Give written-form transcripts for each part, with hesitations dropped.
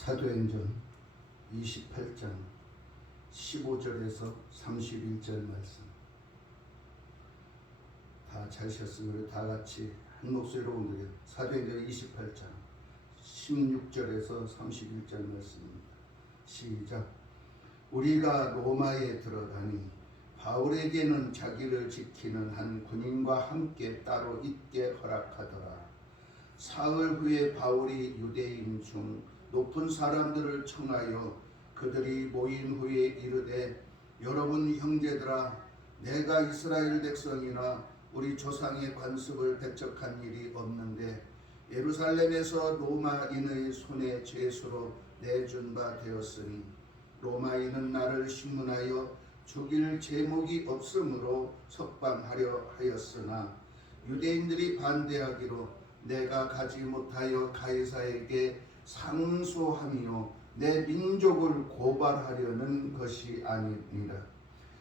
사도행전 28장 15절에서 31절 말씀 다 자셨으므로 다 같이 한 목소리로 오늘요. 사도행전 28장 16절에서 31절 말씀입니다. 시작. 우리가 로마에 들어가니 바울에게는 자기를 지키는 한 군인과 함께 따로 있게 허락하더라. 사흘 후에 바울이 유대인 중 높은 사람들을 청하여 그들이 모인 후에 이르되, 여러분 형제들아, 내가 이스라엘 백성이나 우리 조상의 관습을 배척한 일이 없는데 예루살렘에서 로마인의 손에 죄수로 내준 바 되었으니 로마인은 나를 신문하여 죽일 제목이 없으므로 석방하려 하였으나 유대인들이 반대하기로 내가 가지 못하여 가이사에게 상소하며 내 민족을 고발하려는 것이 아니니라.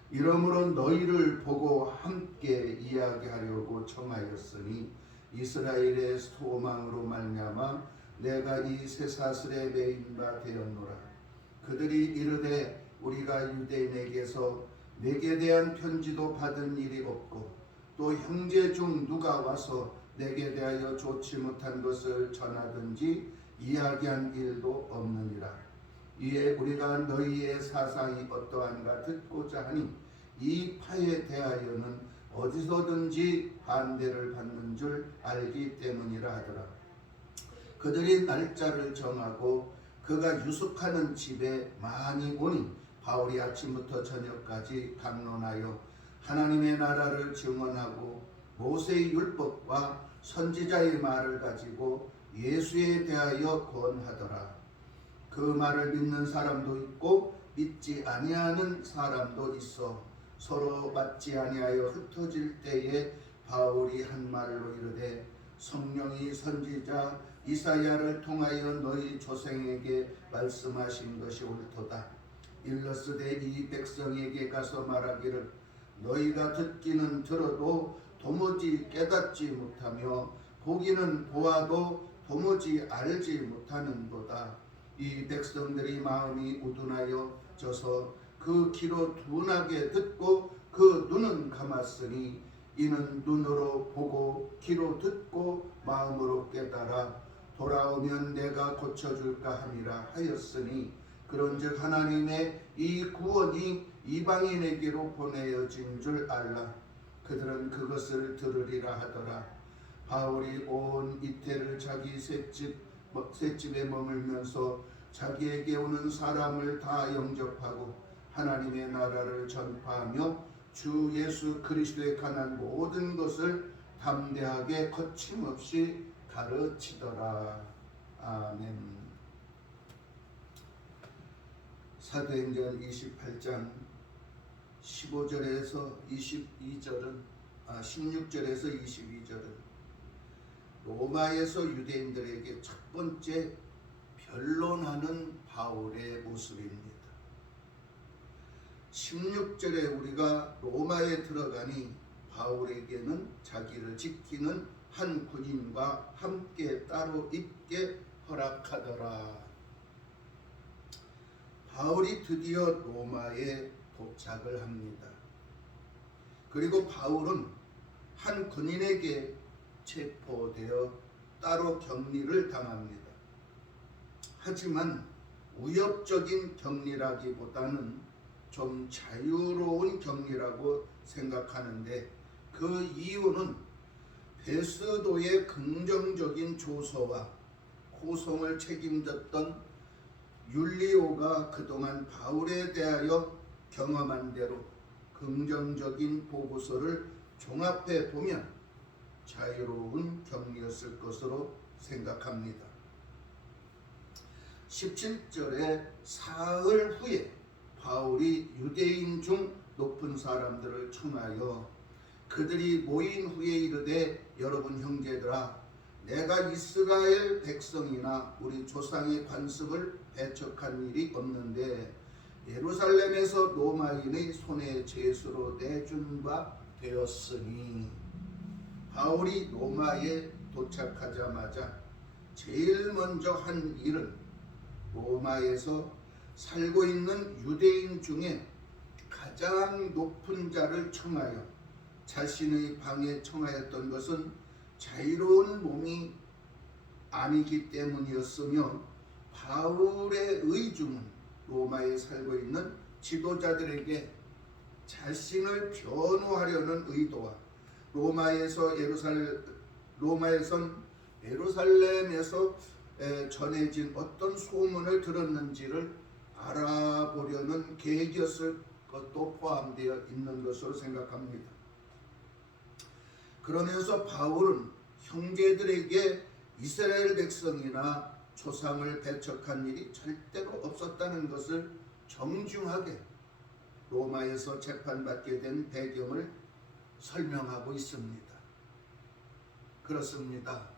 이러므로 너희를 보고 함께 이야기하려고 청하였으니 이스라엘의 소망으로 말미암아 내가 이 쇠사슬에 매인 바 되었노라. 그들이 이르되, 우리가 유대인에게서 내게 대한 편지도 받은 일이 없고 또 형제 중 누가 와서 내게 대하여 좋지 못한 것을 전하든지 이야기한 일도 없느니라. 이에 우리가 너희의 사상이 어떠한가 듣고자 하니 이 파에 대하여는 어디서든지 반대를 받는 줄 알기 때문이라 하더라. 그들이 날짜를 정하고 그가 유숙하는 집에 많이 오니 바울이 아침부터 저녁까지 강론하여 하나님의 나라를 증언하고 모세의 율법과 선지자의 말을 가지고 예수에 대하여 권하더라. 그 말을 믿는 사람도 있고 믿지 아니하는 사람도 있어 서로 맞지 아니하여 흩어질 때에 바울이 한 말로 이르되, 성령이 선지자 이사야를 통하여 너희 조상에게 말씀하신 것이 옳도다. 일러스되 이 백성에게 가서 말하기를, 너희가 듣기는 들어도 도무지 깨닫지 못하며 보기는 보아도 도무지 알지 못하는도다. 이 백성들이 마음이 우둔하여 져서 그 귀로 둔하게 듣고 그 눈은 감았으니 이는 눈으로 보고 귀로 듣고 마음으로 깨달아 돌아오면 내가 고쳐줄까 함이라 하였으니, 그런즉 하나님의 이 구원이 이방인에게로 보내어진 줄 알라. 그들은 그것을 들으리라 하더라. 바울이 온 이태를 자기 셋집에 머물면서 자기에게 오는 사람을 다 영접하고 하나님의 나라를 전파하며 주 예수 그리스도에 관한 모든 것을 담대하게 거침없이 가르치더라. 아멘. 사도행전 28장 15절에서 16절은 22절은 로마에서 유대인들에게 첫 번째 변론하는 바울의 모습입니다. 16절에 우리가 로마에 들어가니 바울에게는 자기를 지키는 한 군인과 함께 따로 있게 허락하더라. 바울이 드디어 로마에 도착을 합니다. 그리고 바울은 한 군인에게 체포되어 따로 격리를 당합니다. 하지만 위협적인 격리라기보다는 좀 자유로운 격리라고 생각하는데, 그 이유는 베스도의 긍정적인 조서와 호송을 책임졌던 율리오가 그동안 바울에 대하여 경험한 대로 긍정적인 보고서를 종합해 보면 자유로운 격리였을 것으로 생각합니다. 17절에 사흘 후에 바울이 유대인 중 높은 사람들을 청하여 그들이 모인 후에 이르되, 여러분 형제들아, 내가 이스라엘 백성이나 우리 조상의 관습을 배척한 일이 없는데 예루살렘에서 로마인의 손에 죄수로 내준 바 되었으니, 바울이 로마에 도착하자마자 제일 먼저 한 일은 로마에서 살고 있는 유대인 중에 가장 높은 자를 청하여 자신의 방에 청하였던 것은 자유로운 몸이 아니기 때문이었으며, 바울의 의중은 로마에 살고 있는 지도자들에게 자신을 변호하려는 의도와 예루살렘에서 전해진 어떤 소문을 들었는지를 알아보려는 계획이었을 것도 포함되어 있는 것으로 생각합니다. 그러면서 바울은 형제들에게 이스라엘 백성이나 조상을 배척한 일이 절대로 없었다는 것을 정중하게 로마에서 재판받게 된 배경을 설명하고 있습니다. 그렇습니다.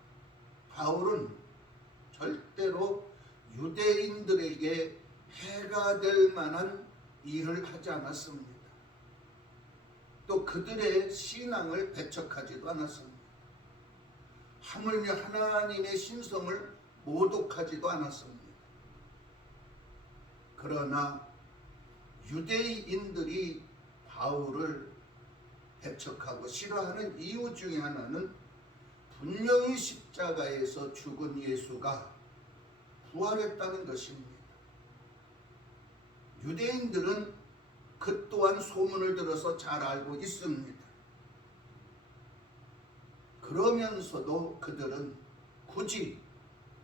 바울은 절대로 유대인들에게 해가 될 만한 일을 하지 않았습니다. 또 그들의 신앙을 배척하지도 않았습니다. 하물며 하나님의 신성을 모독하지도 않았습니다. 그러나 유대인들이 바울을 배척하고 싫어하는 이유 중에 하나는 분명히 십자가에서 죽은 예수가 부활했다는 것입니다. 유대인들은 그 또한 소문을 들어서 잘 알고 있습니다. 그러면서도 그들은 굳이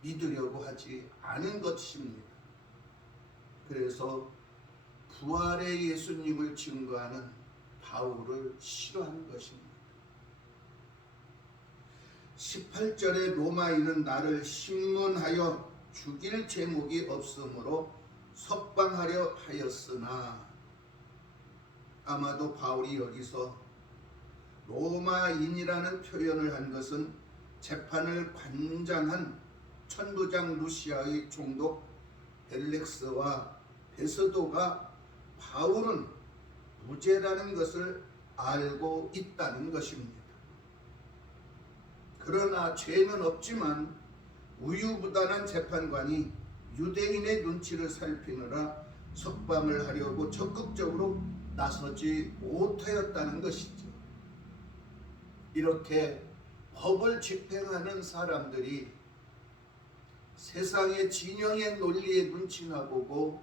믿으려고 하지 않은 것입니다. 그래서 부활의 예수님을 증거하는 바울을 싫어하는 것입니다. 18절에 로마인은 나를 신문하여 죽일 제목이 없으므로 석방하려 하였으나, 아마도 바울이 여기서 로마인이라는 표현을 한 것은 재판을 관장한 천부장 루시아의 총독 벨렉스와 베스도가 바울은 무죄라는 것을 알고 있다는 것입니다. 그러나 죄는 없지만 우유부단한 재판관이 유대인의 눈치를 살피느라 석방을 하려고 적극적으로 나서지 못하였다는 것이죠. 이렇게 법을 집행하는 사람들이 세상의 진영의 논리에 눈치나 보고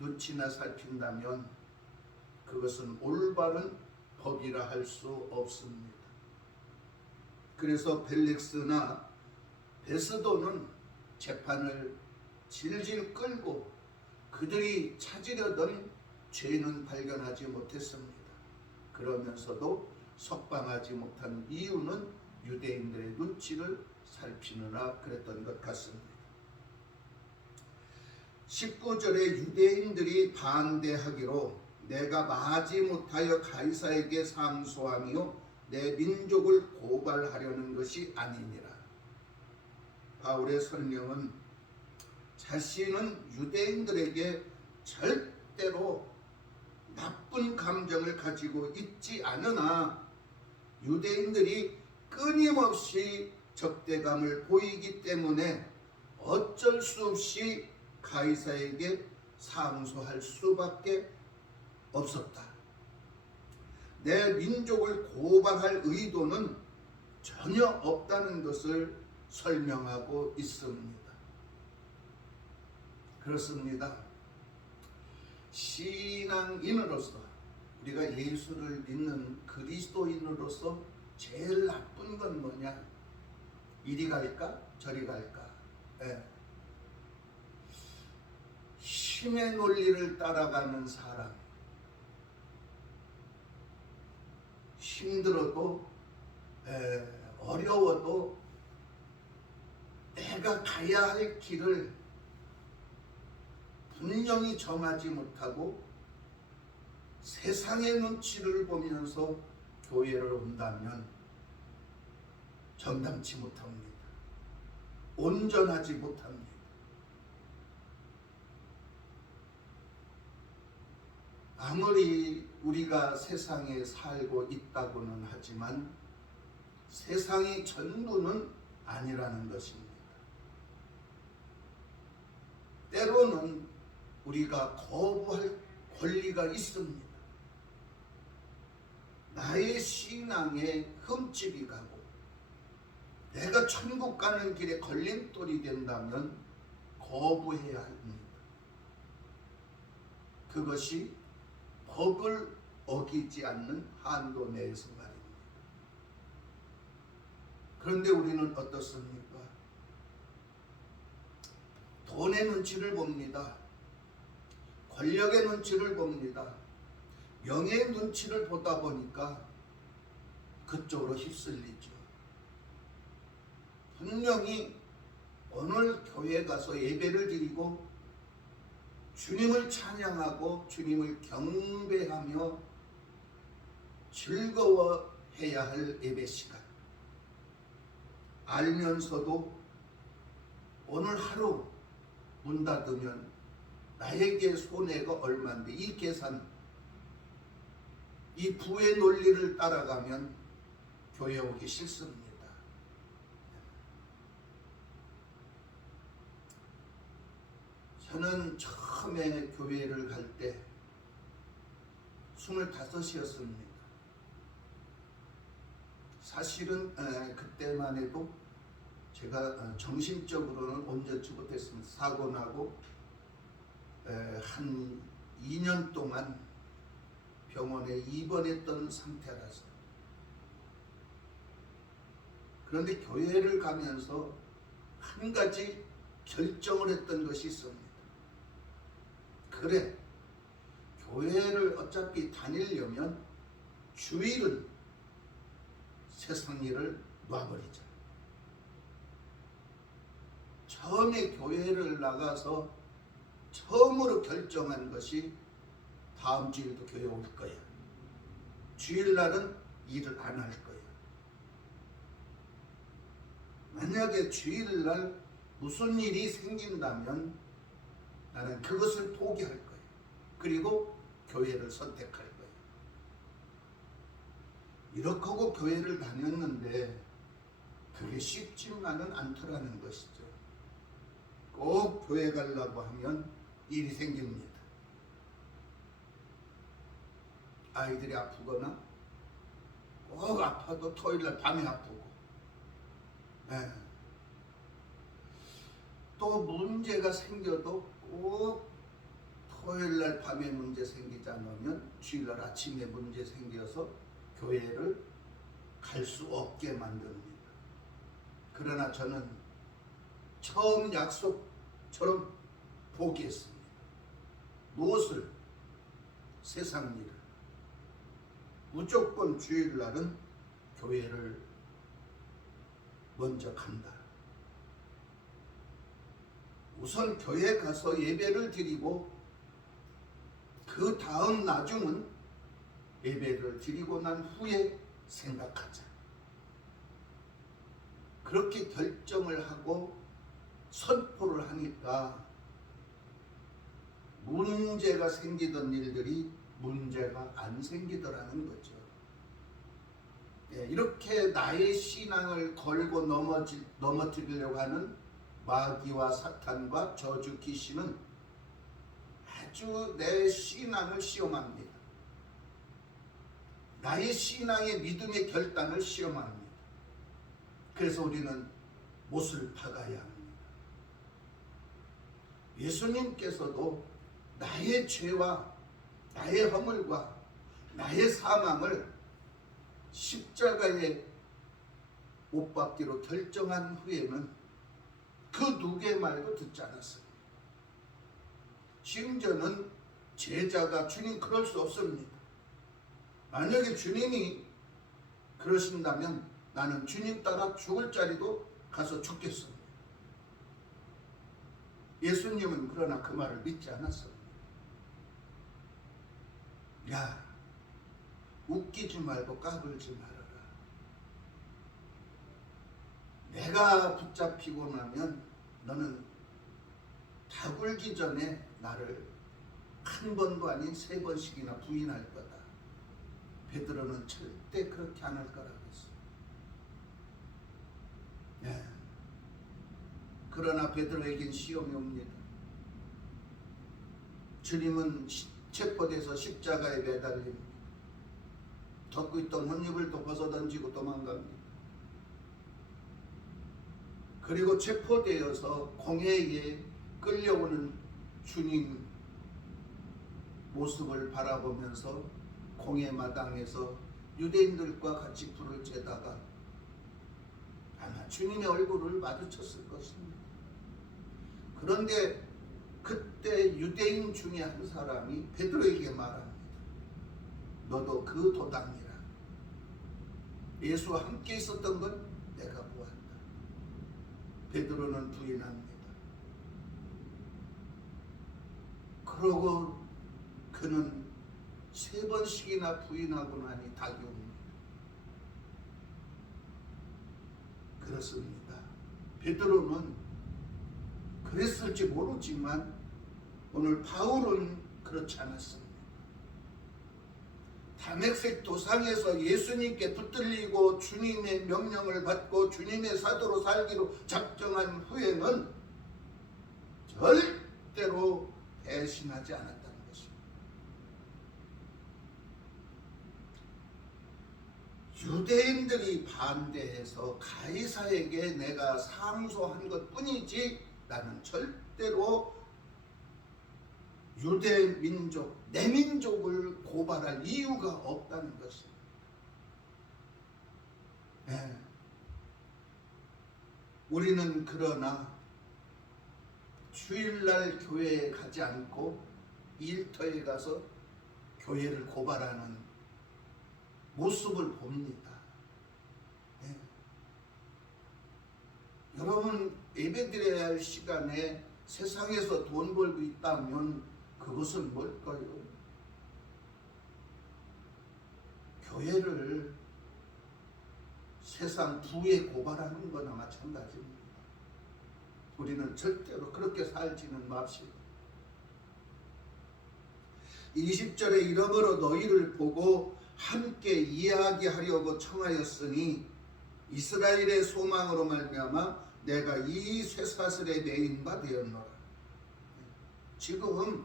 눈치나 살핀다면 그것은 올바른 법이라 할 수 없습니다. 그래서 벨릭스나 베스도는 재판을 질질 끌고 그들이 찾으려던 죄는 발견하지 못했습니다. 그러면서도 석방하지 못한 이유는 유대인들의 눈치를 살피느라 그랬던 것 같습니다. 19절에 유대인들이 반대하기로 내가 마지못하여 가이사에게 상소하며 내 민족을 고발하려는 것이 아니니라. 바울의 설명은 자신은 유대인들에게 절대로 나쁜 감정을 가지고 있지 않으나 유대인들이 끊임없이 적대감을 보이기 때문에 어쩔 수 없이 가이사에게 상소할 수밖에 없었다. 내 민족을 고발할 의도는 전혀 없다는 것을 설명하고 있습니다. 그렇습니다. 신앙인으로서, 우리가 예수를 믿는 그리스도인으로서 제일 나쁜 건 뭐냐? 이리 갈까? 저리 갈까? 힘의 논리를 따라가는 사람, 힘들어도 어려워도 내가 가야 할 길을 분명히 정하지 못하고 세상의 눈치를 보면서 교회를 온다면 정당치 못합니다. 온전하지 못합니다. 아무리 우리가 세상에 살고 있다고는 하지만 세상이 전부는 아니라는 것입니다. 때로는 우리가 거부할 권리가 있습니다. 나의 신앙에 흠집이 가고 내가 천국 가는 길에 걸림돌이 된다면 거부해야 합니다. 그것이 법을 어기지 않는 한도 내에서 말입니다. 그런데 우리는 어떻습니까? 돈의 눈치를 봅니다. 권력의 눈치를 봅니다. 명예의 눈치를 보다 보니까 그쪽으로 휩쓸리죠. 분명히 오늘 교회 가서 예배를 드리고 주님을 찬양하고 주님을 경배하며 즐거워해야 할 예배 시간, 알면서도 오늘 하루 문 닫으면 나에게 손해가 얼마인데 이 계산, 이 부의 논리를 따라가면 교회 오기 싫습니다. 저는 처음에 교회를 갈 때 25이었습니다. 사실은 그때만 해도 제가 정신적으로는 온전치 못했습니다. 사고 나고 한 2년 동안 병원에 입원했던 상태라서. 그런데 교회를 가면서 한 가지 결정을 했던 것이 있습니다. 그래, 교회를 어차피 다니려면 주일은 세상 일을 놔버리자. 처음에 교회를 나가서 처음으로 결정한 것이 다음 주일도 교회 올 거야. 주일날은 일을 안 할 거야. 만약에 주일날 무슨 일이 생긴다면 나는 그것을 포기할 거야. 그리고 교회를 선택할 거야. 이렇게 하고 교회를 다녔는데 그게 쉽지만은 않더라는 것이죠. 꼭 교회 가려고 하면 일이 생깁니다. 아이들이 아프거나 꼭 아파도 토요일날 밤에 아프고, 또 문제가 생겨도 꼭 토요일날 밤에 문제 생기지 않으면 주일날 아침에 문제 생겨서 교회를 갈 수 없게 만듭니다. 그러나 저는 처음 약속처럼 포기했습니다. 무엇을? 세상 일을. 무조건 주일날은 교회를 먼저 간다. 우선 교회 가서 예배를 드리고 그 다음 나중은 예배를 드리고 난 후에 생각하자. 그렇게 결정을 하고 선포를 하니까 문제가 생기던 일들이 문제가 안 생기더라는 거죠. 이렇게 나의 신앙을 걸고 넘어뜨리려고 하는 마귀와 사탄과 저주 귀신은 아주 내 신앙을 시험합니다. 나의 신앙의 믿음의 결단을 시험합니다. 그래서 우리는 못을 박아야 합니다. 예수님께서도 나의 죄와 나의 허물과 나의 사망을 십자가에 못 박기로 결정한 후에는 그 누구의 말도 듣지 않았습니다. 심지어는 제자가 주님 그럴 수 없습니다. 만약에 주님이 그러신다면 나는 주님 따라 죽을 자리도 가서 죽겠습니다. 예수님은 그러나 그 말을 믿지 않았습니다. 야, 웃기지 말고 까불지 말아라. 내가 붙잡히고 나면 너는 다 굴기 전에 나를 한 번도 아닌 3번씩이나 부인할 거다. 베드로는 절대 그렇게 안 할 거라고 했어요. 그러나 베드로에겐 시험이 옵니다. 주님은 체포돼서 십자가에 매달립니다. 덮고 있던 옷입을 또 벗어던지고 도망갑니다. 그리고 체포되어서 공회에 끌려오는 주님 모습을 바라보면서 공회 마당에서 유대인들과 같이 불을 쬐다가 아마 주님의 얼굴을 마주쳤을 것입니다. 그런데 그때 유대인 중에 한 사람이 베드로에게 말합니다. 너도 그 도당이라. 예수와 함께 있었던 걸 내가 보았다. 베드로는 부인합니다. 그러고 그는 3번씩이나 부인하고 나니 닭이 옵니다. 그렇습니다. 베드로는 그랬을지 모르지만 오늘 바울은 그렇지 않았습니다. 다메섹 도상에서 예수님께 붙들리고 주님의 명령을 받고 주님의 사도로 살기로 작정한 후에는 절대로 배신하지 않았다는 것입니다. 유대인들이 반대해서 가이사에게 내가 상소한 것 뿐이지 나는 절대로 유대 민족, 내 민족을 고발할 이유가 없다는 것입니다. 네. 우리는 그러나 주일날 교회에 가지 않고 일터에 가서 교회를 고발하는 모습을 봅니다. 네. 여러분 예배드려야 할 시간에 세상에서 돈 벌고 있다면 그것은 뭘까요? 교회를 세상 부에 고발하는 거나 마찬가지입니다. 우리는 절대로 그렇게 살지는 맙시다. 20절에 이러므로 너희를 보고 함께 이야기하려고 청하였으니 이스라엘의 소망으로 말미암아 내가 이 쇠사슬에 매인 바 되었노라. 지금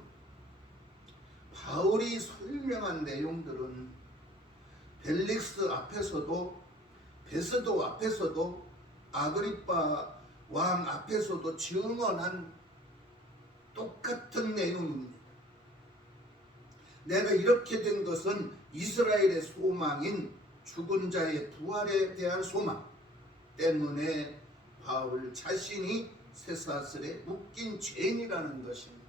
바울이 설명한 내용들은 벨릭스 앞에서도 베스도 앞에서도 아그리빠 왕 앞에서도 증언한 똑같은 내용입니다. 내가 이렇게 된 것은 이스라엘의 소망인 죽은 자의 부활에 대한 소망 때문에 바울 자신이 쇠사슬에 묶인 죄인이라는 것입니다.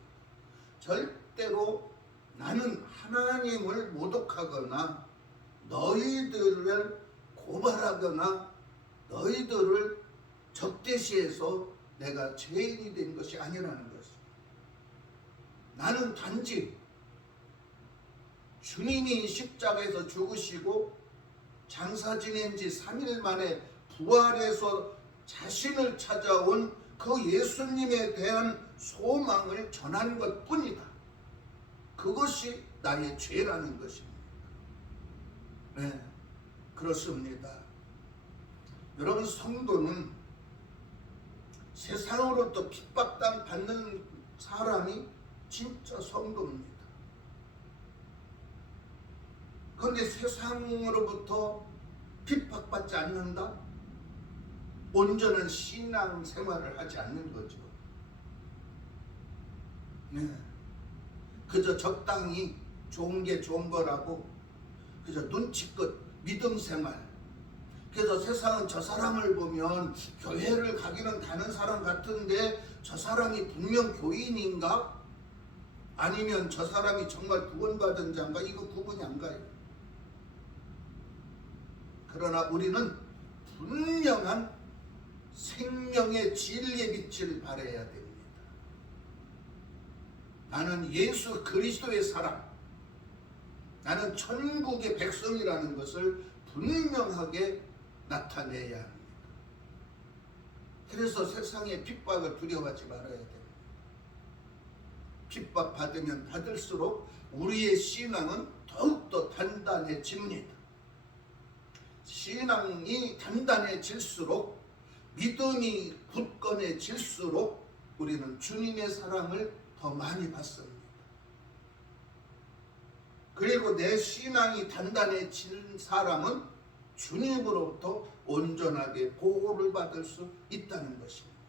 절대로 나는 하나님을 모독하거나 너희들을 고발하거나 너희들을 적대시해서 내가 죄인이 된 것이 아니라는 것입니다. 나는 단지 주님이 십자가에서 죽으시고 장사 지낸 지 3일 만에 부활해서 자신을 찾아온 그 예수님에 대한 소망을 전한 것 뿐이다. 그것이 나의 죄라는 것입니다. 네, 그렇습니다. 여러분 성도는 세상으로부터 핍박받는 사람이 진짜 성도입니다. 그런데 세상으로부터 핍박받지 않는다? 온전한 신앙 생활을 하지 않는 거죠. 네. 그저 적당히 좋은 게 좋은 거라고 그저 눈치껏 믿음 생활. 그래서 세상은 저 사람을 보면 교회를 가기는 가는 사람 같은데 저 사람이 분명 교인인가? 아니면 저 사람이 정말 구원받은 자인가? 이거 구분이 안 가요. 그러나 우리는 분명한 생명의 진리의 빛을 발해야 됩니다. 나는 예수 그리스도의 사람, 나는 천국의 백성이라는 것을 분명하게 나타내야 합니다. 그래서 세상의 핍박을 두려워하지 말아야 됩니다. 핍박받으면 받을수록 우리의 신앙은 더욱더 단단해집니다. 신앙이 단단해질수록 믿음이 굳건해질수록 우리는 주님의 사랑을 더 많이 받습니다. 그리고 내 신앙이 단단해진 사람은 주님으로부터 온전하게 보호를 받을 수 있다는 것입니다.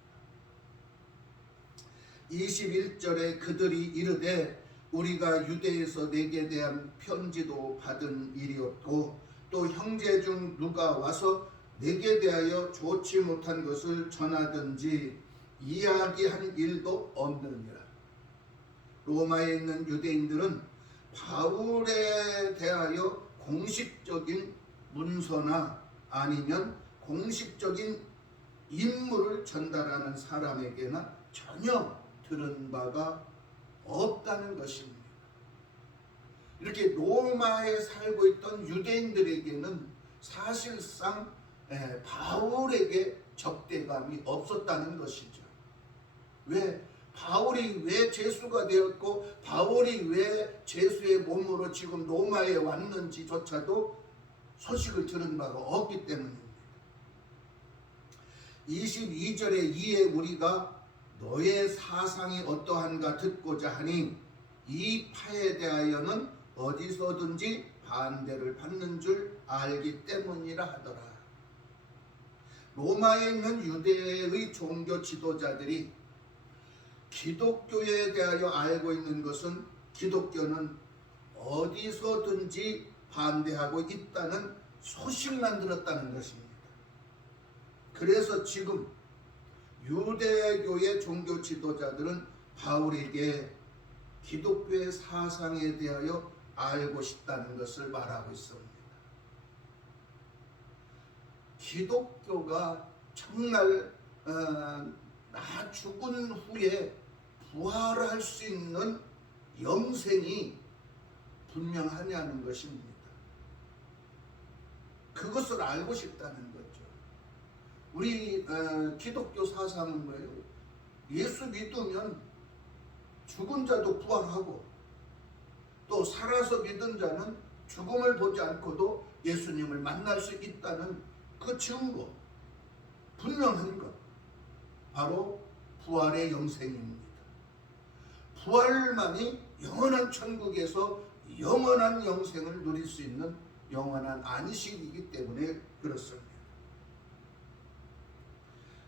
21절에 그들이 이르되 우리가 유대에서 내게 대한 편지도 받은 일이었고 또 형제 중 누가 와서 내게 대하여 좋지 못한 것을 전하든지 이야기한 일도 없느니라. 로마에 있는 유대인들은 바울에 대하여 공식적인 문서나 아니면 공식적인 임무를 전달하는 사람에게나 전혀 들은 바가 없다는 것입니다. 이렇게 로마에 살고 있던 유대인들에게는 사실상 바울에게 적대감이 없었다는 것이죠. 왜? 바울이 왜 죄수가 되었고 바울이 왜 죄수의 몸으로 지금 로마에 왔는지조차도 소식을 들은 바가 없기 때문입니다. 22절에 이에 우리가 너의 사상이 어떠한가 듣고자 하니 이 파에 대하여는 어디서든지 반대를 받는 줄 알기 때문이라 하더라. 로마에 있는 유대의 종교 지도자들이 기독교에 대하여 알고 있는 것은 기독교는 어디서든지 반대하고 있다는 소식만 들었다는 것입니다. 그래서 지금 유대교의 종교 지도자들은 바울에게 기독교의 사상에 대하여 알고 싶다는 것을 말하고 있습니다. 기독교가 정말 나 죽은 후에 부활할 수 있는 영생이 분명하냐는 것입니다. 그것을 알고 싶다는 거죠. 우리 기독교 사상은 뭐예요? 예수 믿으면 죽은 자도 부활하고 또 살아서 믿은 자는 죽음을 보지 않고도 예수님을 만날 수 있다는 그 증거, 분명한 것, 바로 부활의 영생입니다. 부활만이 영원한 천국에서 영원한 영생을 누릴 수 있는 영원한 안식이기 때문에 그렇습니다.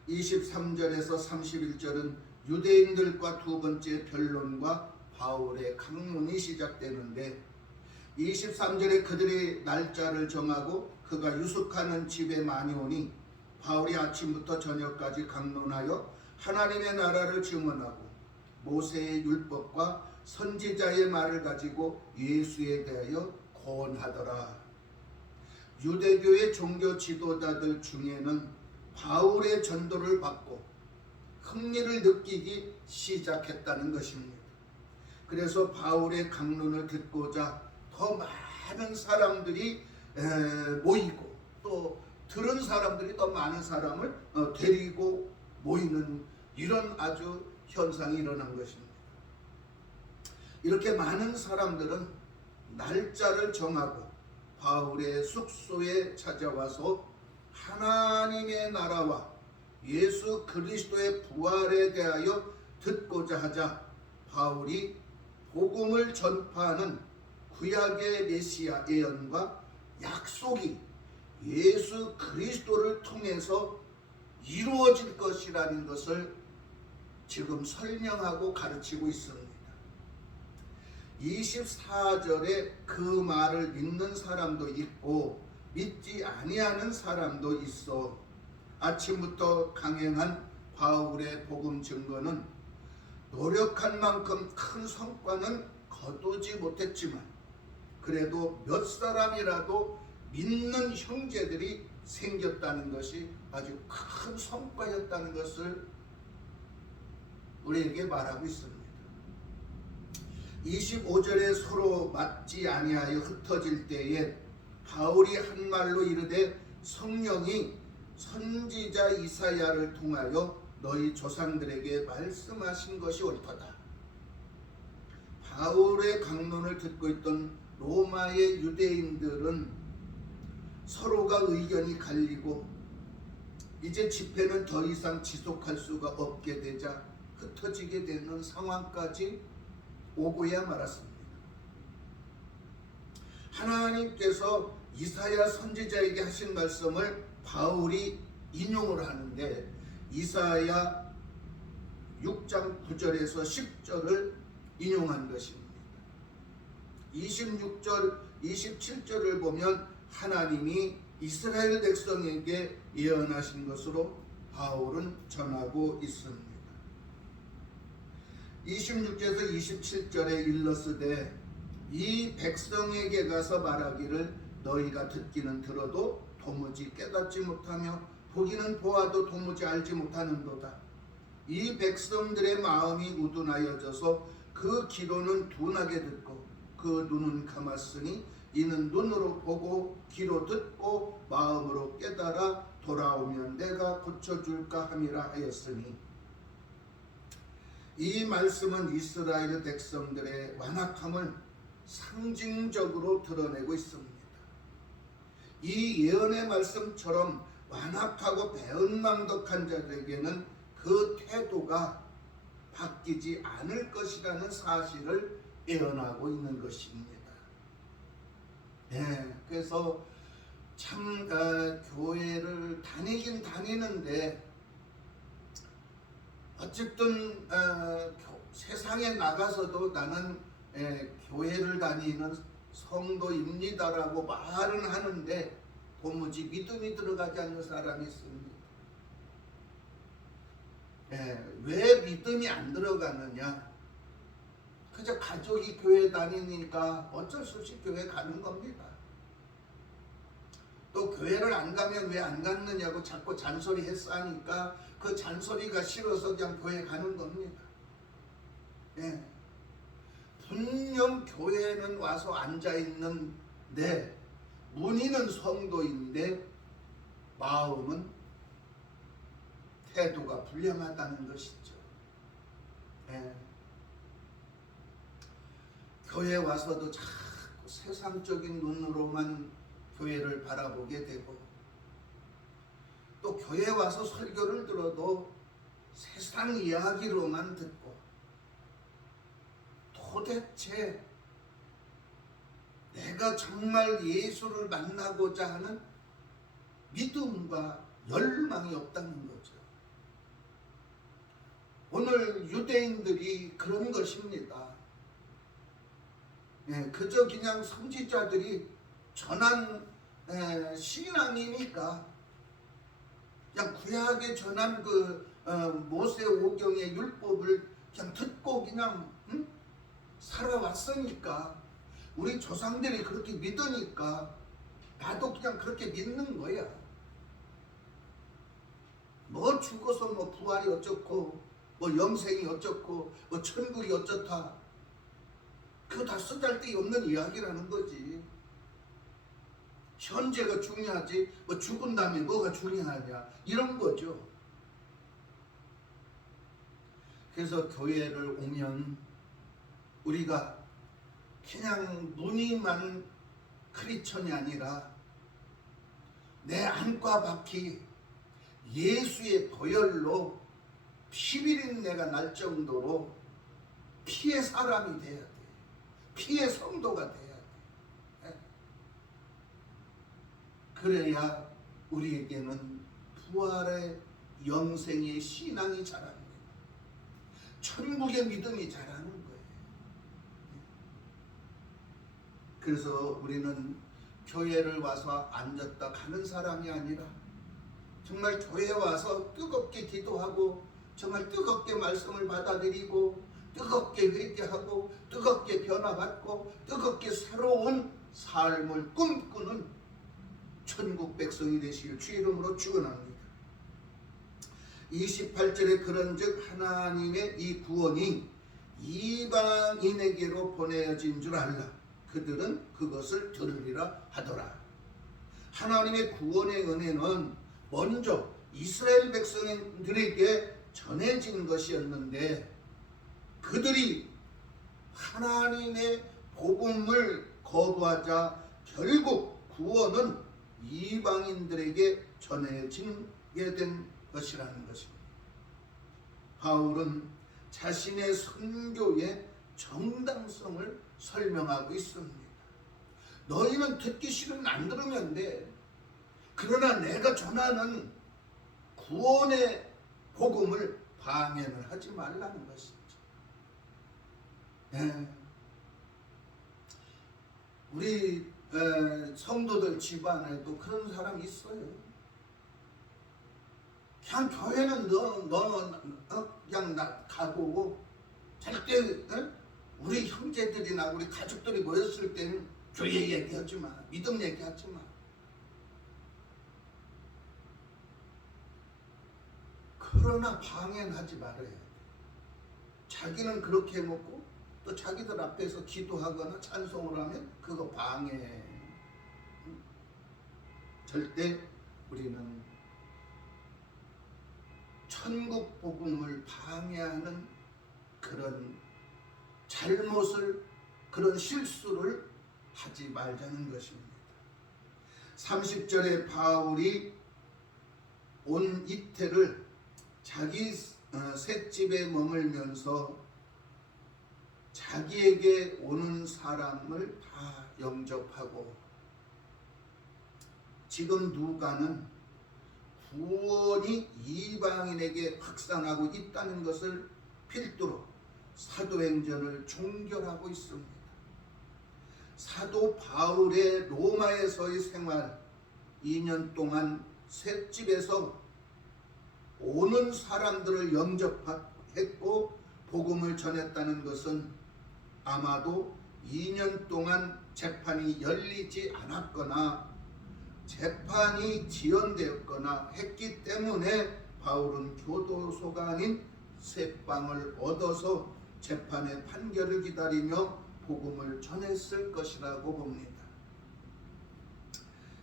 23절에서 31절은 유대인들과 두 번째 변론과 바울의 강론이 시작되는데 23절에 그들이 날짜를 정하고 그가 유숙하는 집에 많이 오니 바울이 아침부터 저녁까지 강론하여 하나님의 나라를 증언하고 모세의 율법과 선지자의 말을 가지고 예수에 대하여 고언하더라. 유대교의 종교 지도자들 중에는 바울의 전도를 받고 흥미를 느끼기 시작했다는 것입니다. 그래서 바울의 강론을 듣고자 더 많은 사람들이 모이고 또 들은 사람들이 더 많은 사람을 데리고 모이는 이런 아주 현상이 일어난 것입니다. 이렇게 많은 사람들은 날짜를 정하고 바울의 숙소에 찾아와서 하나님의 나라와 예수 그리스도의 부활에 대하여 듣고자 하자 바울이 복음을 전파하는 구약의 메시아 예언과 약속이 예수 그리스도를 통해서 이루어질 것이라는 것을 지금 설명하고 가르치고 있습니다. 24절에 그 말을 믿는 사람도 있고 믿지 아니하는 사람도 있어 아침부터 강행한 바울의 복음 증거는 노력한 만큼 큰 성과는 거두지 못했지만 그래도 몇 사람이라도 믿는 형제들이 생겼다는 것이 아주 큰 성과였다는 것을 우리에게 말하고 있습니다. 25절에 서로 맞지 아니하여 흩어질 때에 바울이 한 말로 이르되 성령이 선지자 이사야를 통하여 너희 조상들에게 말씀하신 것이 옳도다. 바울의 강론을 듣고 있던 로마의 유대인들은 서로가 의견이 갈리고 이제 집회는 더 이상 지속할 수가 없게 되자 흩어지게 되는 상황까지 오고야 말았습니다. 하나님께서 이사야 선지자에게 하신 말씀을 바울이 인용을 하는데 이사야 6장 9절에서 10절을 인용한 것입니다. 26절, 27절을 보면 하나님이 이스라엘 백성에게 예언하신 것으로 바울은 전하고 있습니다. 26절에서 27절에 일러스되 이 백성에게 가서 말하기를 너희가 듣기는 들어도 도무지 깨닫지 못하며 보기는 보아도 도무지 알지 못하는도다. 이 백성들의 마음이 우둔하여져서 그 귀로는 둔하게 듣고 그 눈은 감았으니 이는 눈으로 보고 귀로 듣고 마음으로 깨달아 돌아오면 내가 고쳐줄까 함이라 하였으니, 이 말씀은 이스라엘 백성들의 완악함을 상징적으로 드러내고 있습니다. 이 예언의 말씀처럼 완악하고 배은망덕한 자들에게는 그 태도가 바뀌지 않을 것이라는 사실을 예언하고 있는 것입니다. 그래서 참 교회를 다니긴 다니는데 어쨌든 세상에 나가서도 나는 교회를 다니는 성도입니다라고 말은 하는데 도무지 믿음이 들어가지 않는 사람이 있습니다. 왜 믿음이 안 들어가느냐? 그저 가족이 교회 다니니까 어쩔 수 없이 교회 가는 겁니다. 또 교회를 안 가면 왜 안 갔느냐고 자꾸 잔소리 했으니까 그 잔소리가 싫어서 그냥 교회 가는 겁니다. 분명 교회는 와서 앉아있는데 문의는 성도인데 마음은 태도가 불량하다는 것이죠. 교회 와서도 자꾸 세상적인 눈으로만 교회를 바라보게 되고, 또 교회 와서 설교를 들어도 세상 이야기로만 듣고, 도대체 내가 정말 예수를 만나고자 하는 믿음과 열망이 없다는 거죠. 오늘 유대인들이 그런 것입니다. 그저 그냥 선지자들이 전한 신앙이니까 그냥 구약에 전한 그 모세 오경의 율법을 그냥 듣고 그냥 살아왔으니까, 우리 조상들이 그렇게 믿으니까 나도 그냥 그렇게 믿는 거야. 뭐 죽어서 뭐 부활이 어쩌고 뭐 영생이 어쩌고 뭐 천국이 어쩌다, 그거 다 쓰잘데기 없는 이야기라는 거지. 현재가 중요하지 뭐 죽은 다음에 뭐가 중요하냐, 이런 거죠. 그래서 교회를 오면 우리가 그냥 무늬만 크리스천이 아니라 내 안과 밖이 예수의 보혈로 피비린내가 날 정도로 피의 사람이 돼야 돼. 피의 성도가 돼야 돼. 그래야 우리에게는 부활의 영생의 신앙이 자랍니다. 천국의 믿음이 자라는 거예요. 그래서 우리는 교회를 와서 앉았다 가는 사람이 아니라 정말 교회에 와서 뜨겁게 기도하고 정말 뜨겁게 말씀을 받아들이고 뜨겁게 회개하고 뜨겁게 변화받고 뜨겁게 새로운 삶을 꿈꾸는 천국 백성이 되시길 주 이름으로 축원합니다. 28절에 그런즉 하나님의 이 구원이 이방인에게로 보내어진 줄 알라. 그들은 그것을 들으리라 하더라. 하나님의 구원의 은혜는 먼저 이스라엘 백성들에게 전해진 것이었는데, 그들이 하나님의 복음을 거부하자 결국 구원은 이방인들에게 전해지게 된 것이라는 것입니다. 바울은 자신의 선교의 정당성을 설명하고 있습니다. 너희는 듣기 싫으면 안 들으면 돼. 그러나 내가 전하는 구원의 복음을 방해를 하지 말라는 것이죠. 네. 우리 성도들 집안에도 그런 사람이 있어요. 그냥 교회는 그냥 가고 절대 우리 형제들이나 우리 가족들이 모였을 때는 교회 얘기하지 마, 믿음 얘기하지 마. 그러나 방해는 하지 말아야 돼. 자기는 그렇게 해놓고 또 자기들 앞에서 기도하거나 찬송을 하면 그거 방해. 절대 우리는 천국 복음을 방해하는 그런 잘못을, 그런 실수를 하지 말자는 것입니다. 30절에 바울이 온 이태를 자기 셋집에 머물면서 자기에게 오는 사람을 다 영접하고, 지금 누가는 구원이 이방인에게 확산하고 있다는 것을 필두로 사도행전을 종결하고 있습니다. 사도 바울의 로마에서의 생활 2년 동안 셋집에서 오는 사람들을 영접했고 복음을 전했다는 것은 아마도 2년 동안 재판이 열리지 않았거나 재판이 지연되었거나 했기 때문에 바울은 교도소가 아닌 새방을 얻어서 재판의 판결을 기다리며 복음을 전했을 것이라고 봅니다.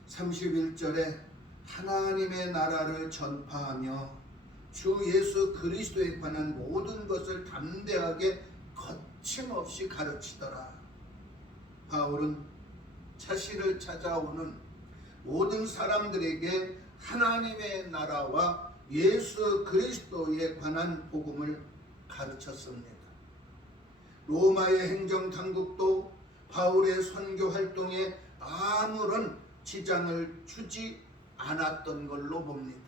31절에 하나님의 나라를 전파하며 주 예수 그리스도에 관한 모든 것을 담대하게 거침없이 가르치더라. 바울은 자신을 찾아오는 모든 사람들에게 하나님의 나라와 예수 그리스도에 관한 복음을 가르쳤습니다. 로마의 행정당국도 바울의 선교 활동에 아무런 지장을 주지 않았던 걸로 봅니다.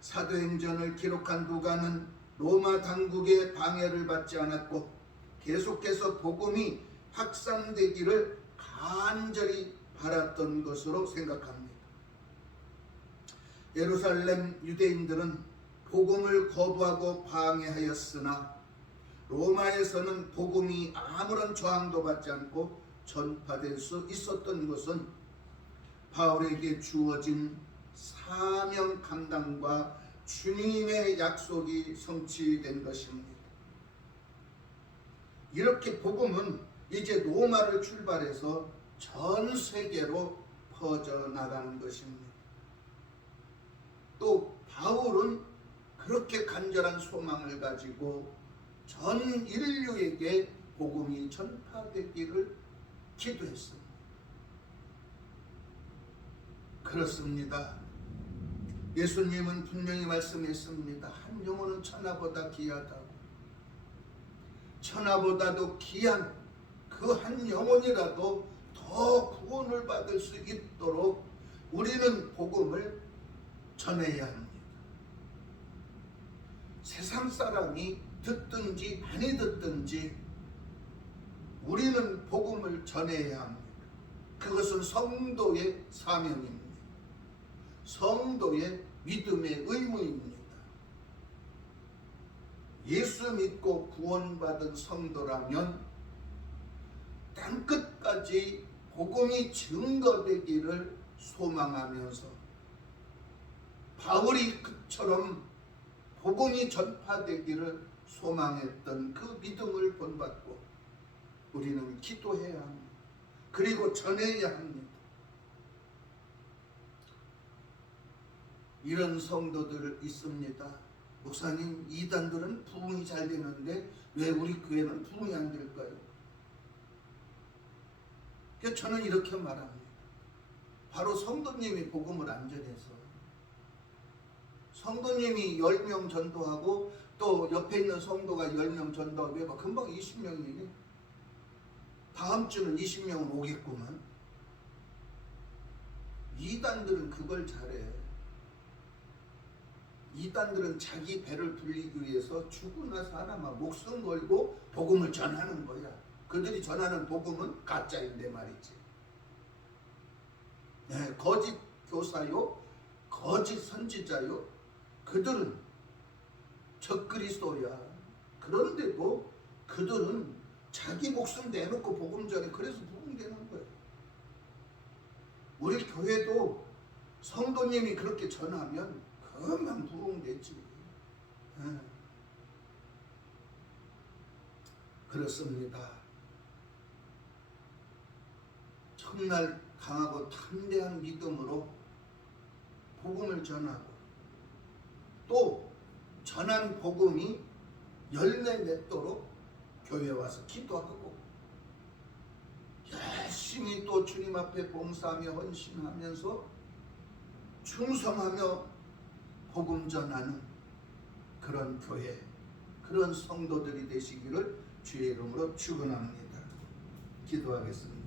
사도행전을 기록한 누가는 로마 당국의 방해를 받지 않았고 계속해서 복음이 확산되기를 간절히 바랐던 것으로 생각합니다. 예루살렘 유대인들은 복음을 거부하고 방해하였으나 로마에서는 복음이 아무런 저항도 받지 않고 전파될 수 있었던 것은 바울에게 주어진 사명 감당과 주님의 약속이 성취된 것입니다. 이렇게 복음은 이제 로마를 출발해서 전 세계로 퍼져나가는 것입니다. 또 바울은 그렇게 간절한 소망을 가지고 전 인류에게 복음이 전파되기를 기도했습니다. 그렇습니다. 예수님은 분명히 말씀했습니다. 한 영혼은 천하보다 귀하다고. 천하보다도 귀한 그 한 영혼이라도 더 구원을 받을 수 있도록 우리는 복음을 전해야 합니다. 세상 사람이 듣든지 아니 듣든지 우리는 복음을 전해야 합니다. 그것은 성도의 사명입니다. 성도의 믿음의 의무입니다. 예수 믿고 구원받은 성도라면 땅끝까지 복음이 증거되기를 소망하면서 바울이 그처럼 복음이 전파되기를 소망했던 그 믿음을 본받고 우리는 기도해야 합니다. 그리고 전해야 합니다. 이런 성도들 있습니다. 목사님, 이단들은 부흥이 잘 되는데 왜 우리 교회는 부흥이 안 될까요? 그래서 저는 이렇게 말합니다. 바로 성도님이 복음을 안 전해서, 성도님이 10명 전도하고 또 옆에 있는 성도가 10명 전도하고 금방 20명이네. 다음 주는 20명은 오겠구만. 이단들은 그걸 잘해. 이단들은 자기 배를 불리기 위해서 죽으나 사나마 목숨 걸고 복음을 전하는 거야. 그들이 전하는 복음은 가짜인데 말이지. 네, 거짓 교사요, 거짓 선지자요. 그들은 적그리스도야. 그런데도 그들은 자기 목숨 내놓고 복음 전해. 그래서 부흥되는 거야. 우리 교회도 성도님이 그렇게 전하면 그만 부흥되지. 그렇습니다. 첫날 강하고 담대한 믿음으로 복음을 전하고 또 전한 복음이 열매 맺도록 교회에 와서 기도하고 열심히 또 주님 앞에 봉사하며 헌신하면서 충성하며 복음 전하는 그런 교회, 그런 성도들이 되시기를 주의 이름으로 축원합니다. 기도하겠습니다.